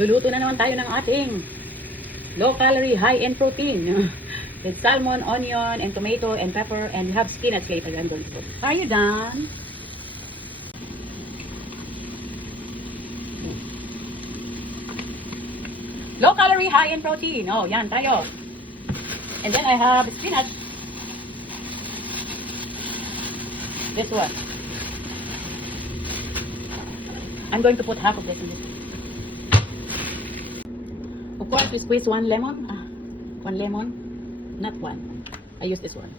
Luluto na naman tayo ng ating low calorie, high in protein. With salmon, onion, and tomato, and pepper, and we have spinach later. I'm going to put. Are you done? Low calorie, high in protein. Oh, yan tayo. And then I have spinach. This one. I'm going to put half of this in this. Of course, we squeeze one lemon. One lemon. Not one. I use this one.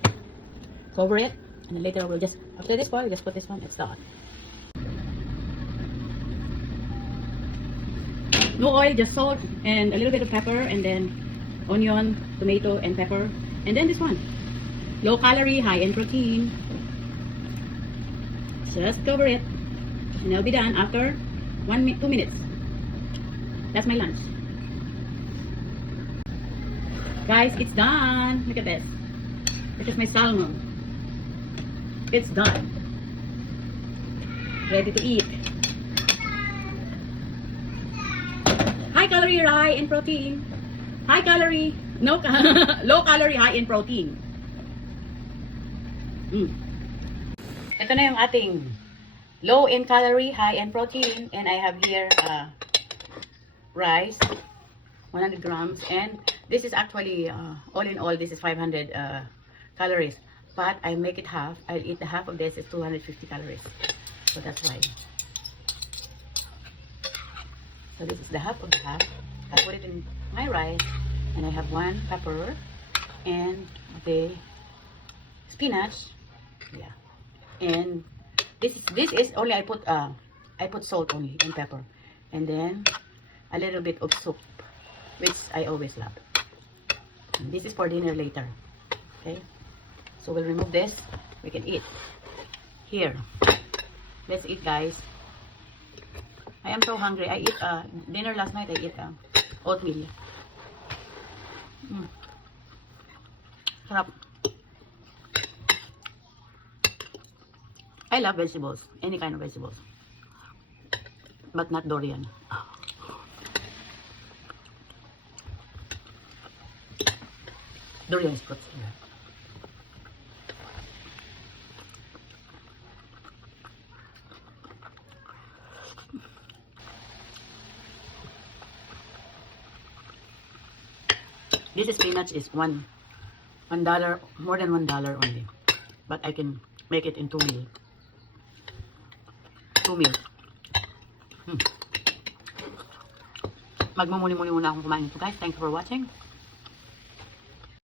Cover it. And then later we'll just, after this one, just put this one. It's done. No oil, just salt and a little bit of pepper. And then onion, tomato, and pepper. And then this one. Low calorie, high in protein. Just cover it. And I'll be done after 2 minutes. That's my lunch. Guys, it's done. Look at this. This is my salmon. It's done. Ready to eat. High calorie, high in protein. High calorie, no, low calorie, high in protein. Ito na yung ating low in calorie, high in protein, and I have here rice, 100 grams, and this is actually all in all, this is 500 calories, but I make it half. I'll eat the half of this. It's 250 calories, so that's why. So this is the half of the half. I put it in my rice, and I have one pepper and the spinach. Yeah, and this is only I put salt only and pepper, and then a little bit of soup, which I always love. And this is for dinner later. Okay, so we'll remove this. We can eat. Here, let's eat, guys. I am so hungry. I eat dinner last night. I eat oatmeal. Sarap. I love vegetables, any kind of vegetables, but not durian. Durian is fruit. This spinach is $1, more than $1 only, but I can make it in 2 meals. 2 meals. Magmumuni-muni muna akong kumain ito, guys. Thanks for watching.